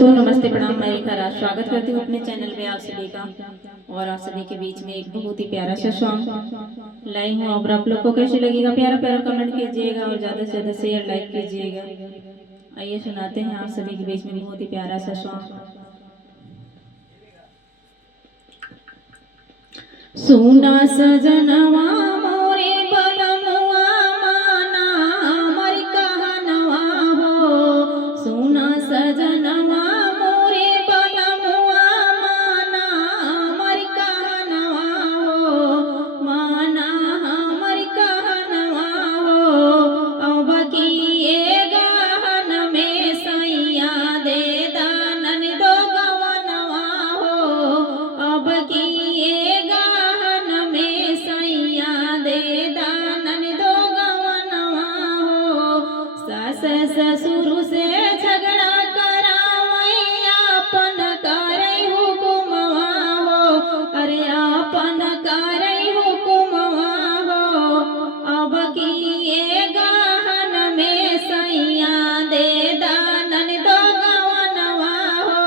दोस्तों, नमस्ते, प्रणाम, मैं रेखा राज स्वागत करती हूँ अपने चैनल में आप सभी का। और आप सभी के बीच में एक बहुत ही प्यारा सा सॉन्ग लाई हूँ। और आप लोग को कैसे लगेगा, प्यारा प्यारा कमेंट कीजिएगा और ज़्यादा से ज़्यादा शेयर लाइक कीजिएगा। आइए सुनाते हैं आप सभी के बीच में बहुत ही प्यारा सा सॉन्ग। सुना सजनवा मोरे बलमुआ माना हमर कहनवा हो। सुना सजनवा मोरे बलमुआ माना हमर कहनवा हो। माना हमर कहनवा हो। अब किए गहन में सैया दे दानन दो गवनवा हो। अब किए ससुर से झगड़ा करावई आपन करई हुकुमवा हो। अरे आपन करई हुकुमवा हो। अब किए गहन में सैया दे दानन दो गवनवा हो।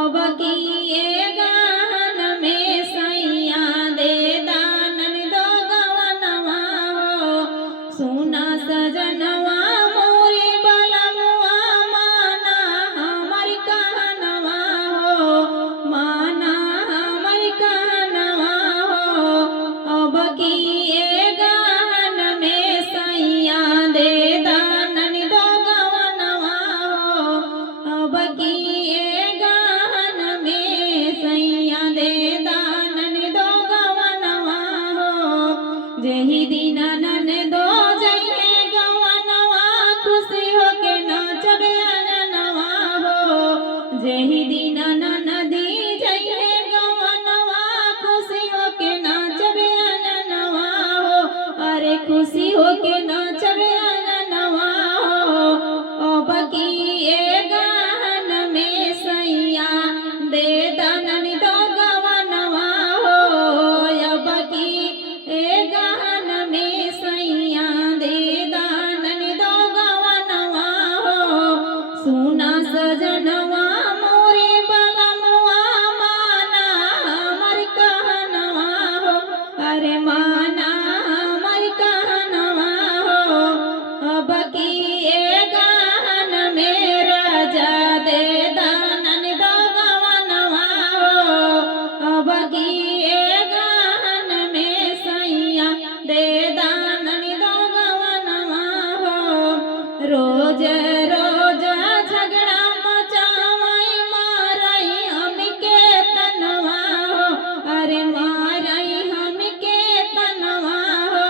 अब किए गहन में सैया दे दानन दो गवनवा हो। सुना सजनवा जेहि दिन नन दो जइहे गवनवा खुशी होके नाचबे अंगनवा हो। जेहि दिन ननदी जइहे गवनवा खुशी होके नाचबे अंगनवा हो। अरे खुशी होके नाचबे अंगनवा हो। अब किए गहन में सैया दे दानन दो गवनवा हो। अब किए गहन में सैया दे दानन दो गवनवा हो। सुना सजनवा मोरे बलमुआ माना हमर कहनवा हो। अरे माना हमर कहनवा हो। अब किए गहन में राजा दे दानन दो गवनवा हो। अब किए गहन में सैया दे दानन दो गवनवा हो। रोज रोज झगड़ा मचावई मारई हमके तनवा हो। अरे मारई हमके तनवा हो।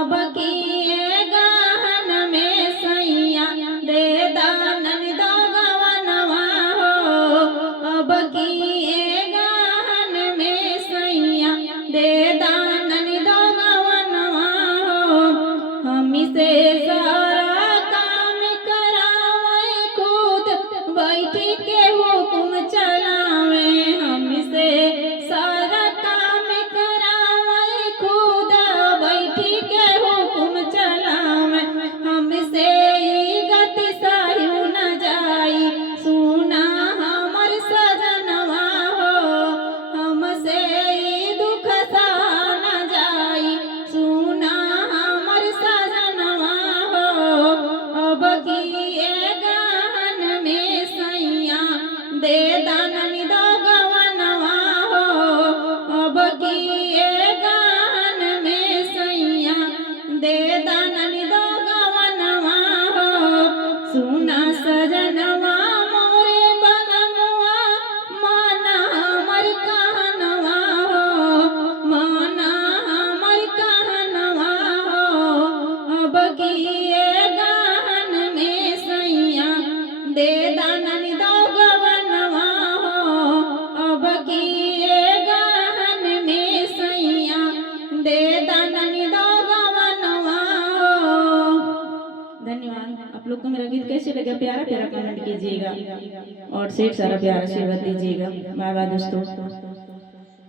अब किए गहन में सैया दे दानन दो गवनवा हो। अब किए गहन में सैया दे दानन दो गवनवा हो। हमसे सारा काम करावई खुद बैठी के हुकुम चलावे। हमसे सारा काम करावई खुद बैठी के हुकुम चलावे। हमसे ई गति सायु न जाई सुना हमर सजनवा हो। हमसे ई दुख सा न जाई सुना हमर सजनवा हो। अब किए गहन में सैया दे दानन दो गवनवा हो। अब किए गहन में सैया दे दानन दो गवनवा हो। सुना सजनवा मोरे बलमुआ माना हमर कहनवा हो। माना हमर कहनवा हो। अब किए गहन में सैया दे दानन दो गवनवा हो। अब किए गहन में सैया दे दानन दो गवनवा हो। धन्यवाद। आप लोग को मेरा गीत कैसे लगा, प्यारा प्यारा कमेंट कीजिएगा और शेर सारा प्यारा आशीर्वाद दीजिएगा। बाय बाय दोस्तों।